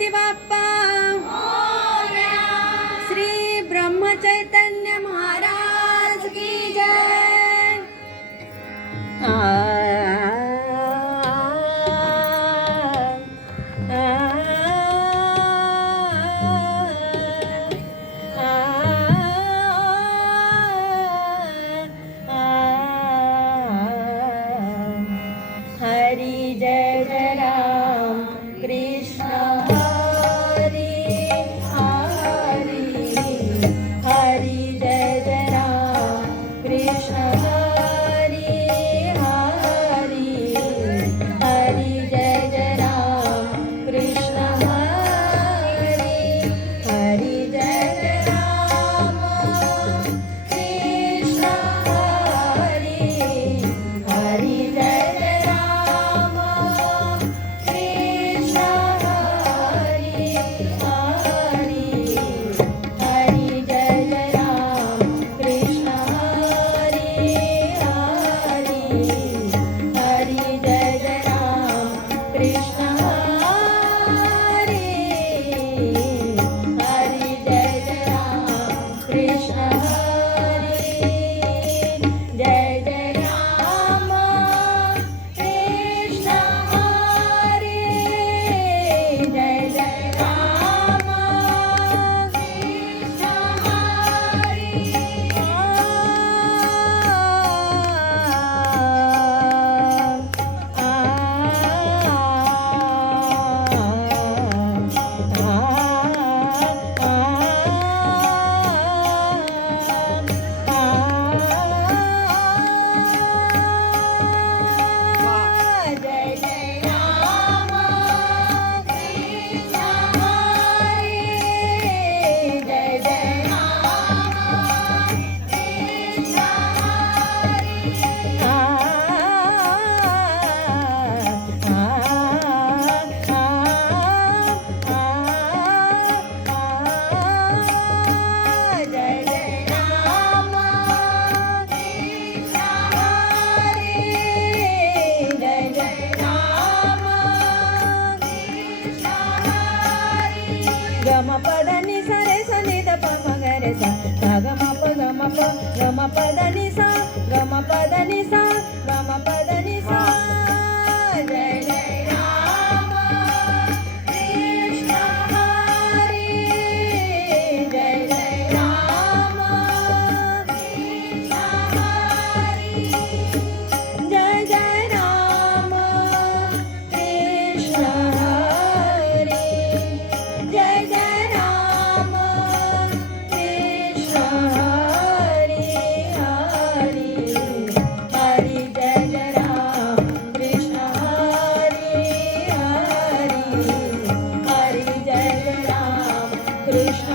गणपती बाप्पा श्री ब्रह्म चैतन्य महाराज की जय। हरी जय जय राम कृष्ण हरी हरी हरी जय जय राम कृष्ण हरी हरी हरी जय जय राम कृष्ण हरी हरी जय जय राम कृष्ण हरी हरी जय जय राम कृष्ण हरी हरी हरी जय जय राम कृष्ण हरी हरी हरी जय जय राम कृष्ण हरी हरी जय जय राम कृष्ण हरी जय जय राम कृष्ण हरी जय जय राम कृष्ण जय जय राम कृष्ण हरी जय जय राम कृष्ण हरी जय जय राम कृष्ण हरी जय जय राम कृष्ण हरी गम पद नि सा रे सा नि द प म ग रे सा ग म प ग म प ग म पद नि सा ग म पद नि सा ग म पद नि सा जय जय राम कृष्ण हरी जय जय राम कृष्ण हरी जय जय राम कृष्ण हरी जय जय राम कृष्ण हरी हरी हरी जय जय राम कृष्ण हरी हरी हरी जय जय राम कृष्ण